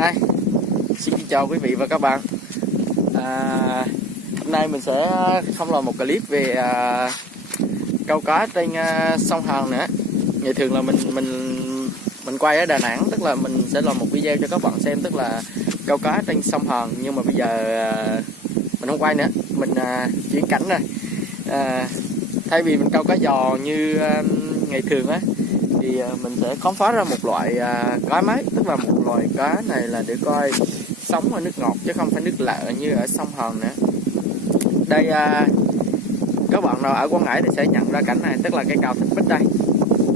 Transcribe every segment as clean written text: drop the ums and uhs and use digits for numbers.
Hi, xin chào quý vị và các bạn. Hôm nay mình sẽ không làm một clip về câu cá trên sông Hàn nữa. Ngày thường là mình quay ở Đà Nẵng, tức là mình sẽ làm một video cho các bạn xem, tức là câu cá trên sông Hàn. Nhưng mà bây giờ mình không quay nữa, mình chuyển cảnh rồi. Thay vì mình câu cá giò như ngày thường á, thì mình sẽ khám phá ra một loại cá mới, tức là một loài cá này là để coi sống ở nước ngọt chứ không phải nước lợ như ở sông Hàn nữa. Đây, các bạn nào ở Quảng Ngãi thì sẽ nhận ra cảnh này, tức là cái cầu Thạch Bích đây,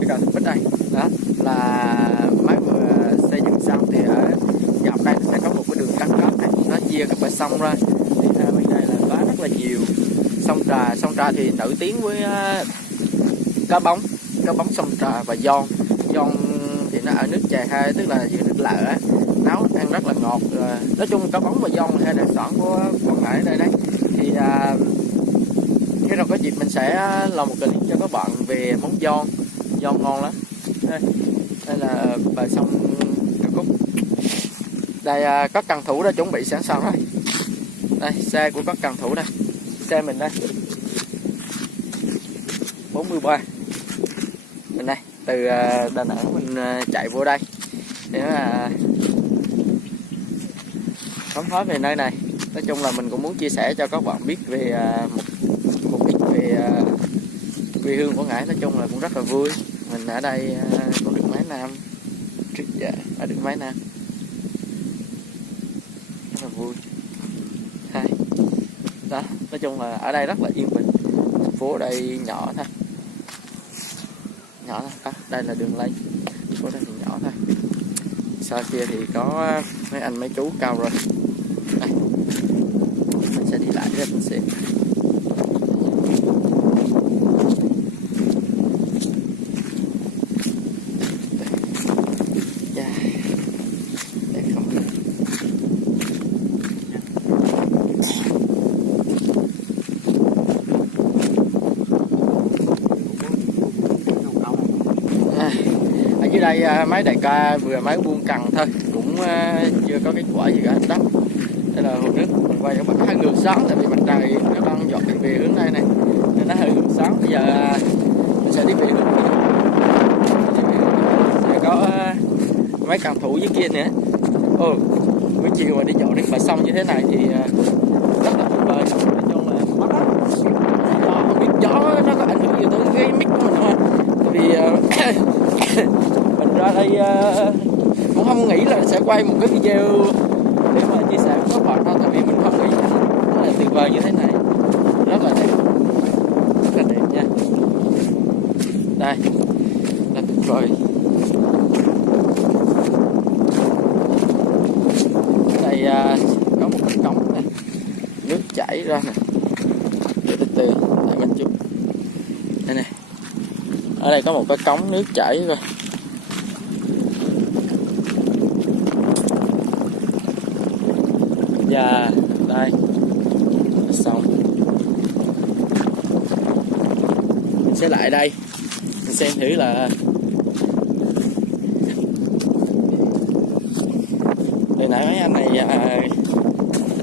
cái cầu Thạch Bích đây, đó là mới vừa xây dựng xong. Thì ở dọc đây sẽ có một cái đường cắt cớp này, nó chia các bờ sông ra. Thì bên đây là cá rất là nhiều. Sông Trà thì nổi tiếng với cá bóng sông Trà và giòn thì nó ở nước chè hai, tức là giữa nước lợ á, nấu ăn rất là ngọt. Nói chung cá bóng và giòn là đặc sản của Quảng Ngãi đây đấy. Thì khi nào có dịp mình sẽ làm một clip cho các bạn về món giòn ngon lắm. Đây là bờ sông Cà Cúc. Đây các cần thủ đã chuẩn bị sẵn sàng rồi. Đây xe của các cần thủ đây, xe mình đây 43 mình đây, từ Đà Nẵng mình chạy vô đây để khám phá về nơi này. Nói chung là mình cũng muốn chia sẻ cho các bạn biết về một ít về quê hương Quảng Ngãi. Nói chung là cũng rất là vui. Mình ở đây cũng được mấy năm, trước giờ ở được mấy năm, rất là vui. Đó, nói chung là ở đây rất là yên bình. Thành phố ở đây nhỏ thôi, đây là đường lên, phố đây thì nhỏ thôi. Sau kia thì có mấy anh mấy chú cao rồi. Đây, mình sẽ đi lại cho mình xem. Dưới đây mấy đại ca vừa mới buông cần thôi, cũng chưa có kết quả gì cả đó. Đây là hồ nước mình quay ở hơi ngược sáng, tại vì mặt trời nó đang dọn về hướng đây này nên nó hơi ngược sáng. Bây giờ mình sẽ đi về hướng này. Sẽ có mấy cần thủ dưới kia nữa. Buổi chiều mà đi dọn đến bờ sông như thế này thì rất là tuyệt vời. Nói chung là mát lắm. Gió, không biết gió nó có ảnh hưởng gì tới cái mic của mình không? Tại vì mình ra đây cũng không nghĩ là sẽ quay một cái video để mà chia sẻ với các bạn đâu, tại vì mình không nghĩ nó là tuyệt vời như thế này. Rất là đẹp nha. Đây là tuyệt vời. Đây có một cái cống này, nước chảy ra nè, từ từ tại mình chút đây này. Ở đây có một cái cống nước chảy rồi. Và đây xong mình sẽ lại đây mình xem thử là hồi nãy mấy anh này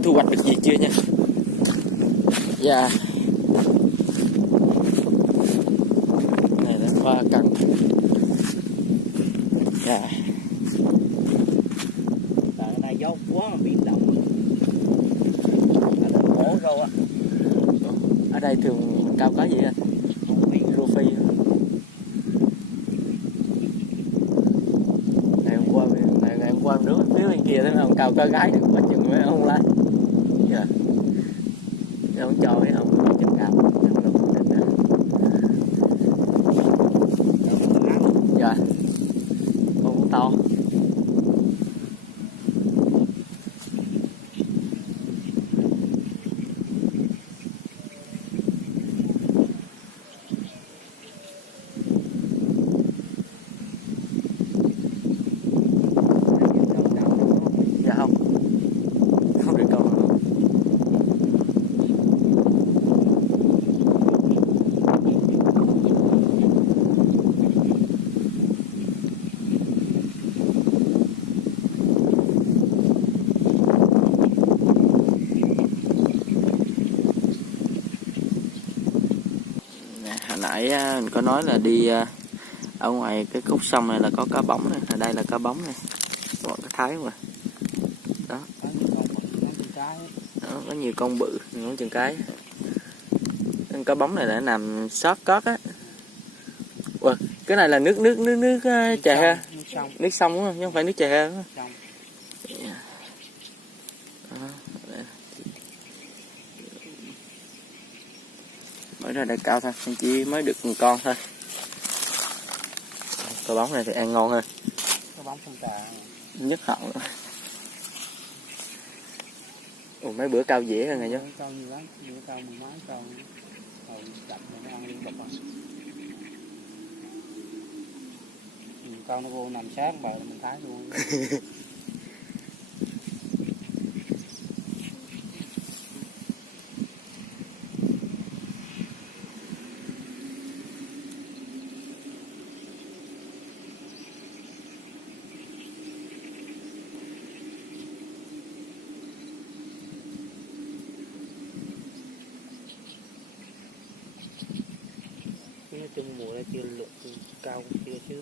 thu hoạch được gì chưa nha. Và này là 3 cân. Ở đây gió quá mà biến động. Ở đây khổ rồi á. Ở đây thường cao cá gì anh? Rô phi. Ngày hôm qua nước phía bên kia thế nào cao cá gái được mà chừng mới không lá. Giờ không cho cái ông chừng cao. Dạ, con to. Dạ không được câu. mình có nói là đi ở ngoài cái khúc sông này là có cá bóng này, ở đây là cá bóng này, bọn cá thái mà. Đó. Đó, có nhiều con bự ngón chân cái. Cá bóng này đã nằm sót cót á. Ủa, cái này là nước chè ha, nước sông đúng không, chứ không phải nước chè ha. Mới ra đây cao thôi, chỉ mới được một con thôi. Cá bóng này thì ăn ngon hơn. Cá bóng không trà. Nhất hận. Ủa, mấy bữa cao dễ hơn rồi chứ. Cao nhiều lắm, bữa cao mười mấy con. Hồi chậm rồi nó ăn liên tục rồi. Con nó vô nằm sát bờ mình thái luôn. Nói chung mùa này chưa lụt cao chưa chứ.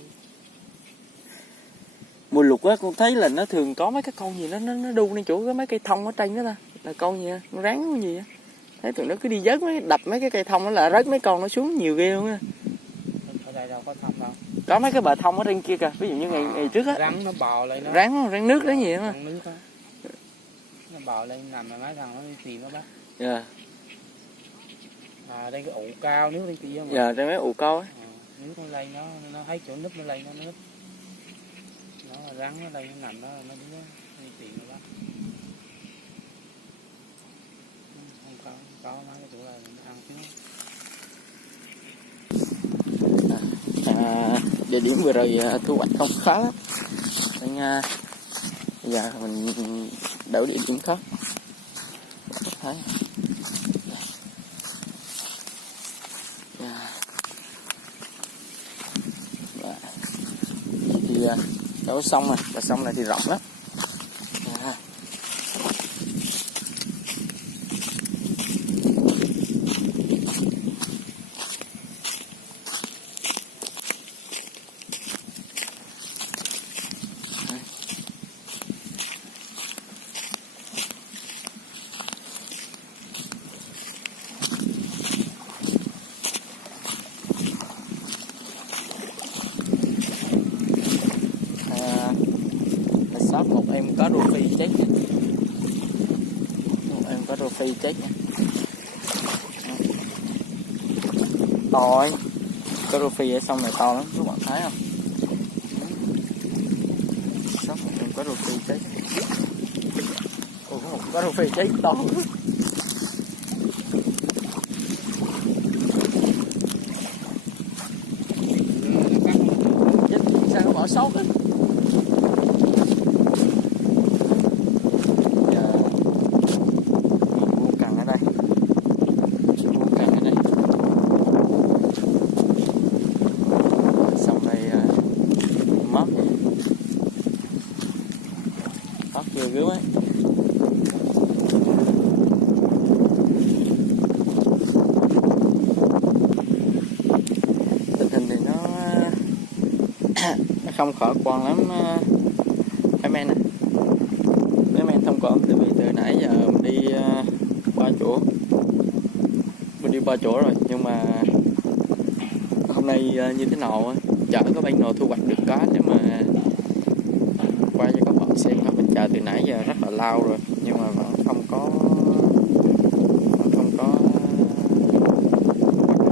Mùa lụt á, con thấy là nó thường có mấy cái con gì nó đu lên chỗ cái mấy cây thông ở trên đó ta, là con gì á, con rắn con gì á, thấy tụi nó cứ đi vớt đập mấy cái cây thông đó là rớt mấy con nó xuống nhiều ghê luôn á. Ở đây đâu có thông đâu. Có mấy cái bờ thông ở trên kia kìa, ví dụ như ngày trước á. Rắn nó bò lên nó. Rắn nước đó gì á. Rắn nước đó. Nó bò lên nằm mà mấy thằng nó đi tìm nó bắt. Dạ. À đây cái ụ cao nước lên kia mà. Dạ, đây mấy ụ cao á. Nước nó lên nó thấy chỗ núp nó lên nó núp. Nó là rắn nó đây nó nằm đó nó đi tìm nó bắt. Không có mấy cái chỗ này nó ăn chứ. Địa điểm vừa rồi thu hoạch không khá lắm. Nên bây giờ mình đổi địa điểm khác. Thấy. Thì đâu có sông này, và sông này thì rộng lắm. Sót một em có rô phi chết nha. Một em có rô phi chết nha. To ấy. Có rô phi ở sông này to lắm, các bạn thấy không? Sót một em có rô phi chết. Ủa, có rô phi chết to. Chết sao nó bỏ sót á. Nhiều gớm ấy. Tình hình thì nó không khả quan lắm các men này. Các men thông cảm tại vì từ nãy giờ mình đi ba chỗ. Mình đi ba chỗ rồi nhưng mà hôm nay như thế nào á, chợ có bên nào thu hoạch được cá để mà quay cho các bạn xem. Mình chờ từ nãy giờ rất là lâu rồi nhưng mà vẫn không có bắt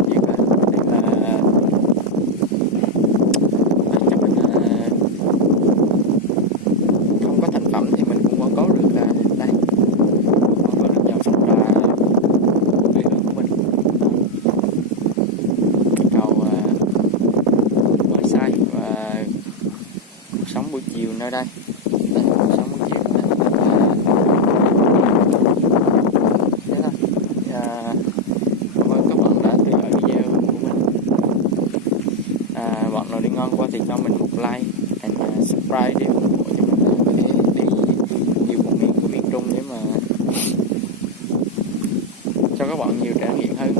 việc này. Nên là chắc mình không có thành phẩm thì mình cũng quảng cáo được đây, quảng cáo được dòng sông ra quê hương của mình. Cầu Hoàng Sai và cuộc sống buổi chiều nơi đây. Bạn nào đi ngon qua thì cho mình một like and subscribe để ủng hộ cho mình có thể đi nhiều vùng miền của miền Trung để mà cho các bạn nhiều trải nghiệm hơn.